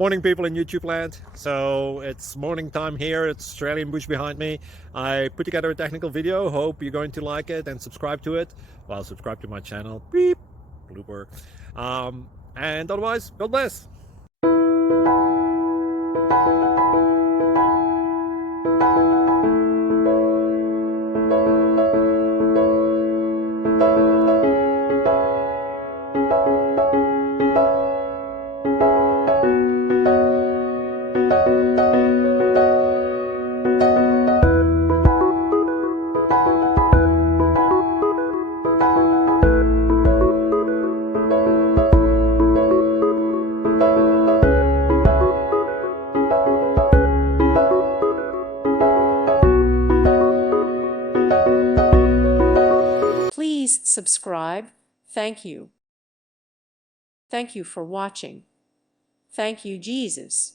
Morning people in YouTube land. So it's morning time here. It's Australian bush behind me. I put together a technical video. Hope you're going to like it and subscribe to it. Well, subscribe to my channel. Beep. Blooper. And otherwise, God bless. Please subscribe. Thank you. Thank you for watching. Thank you, Jesus.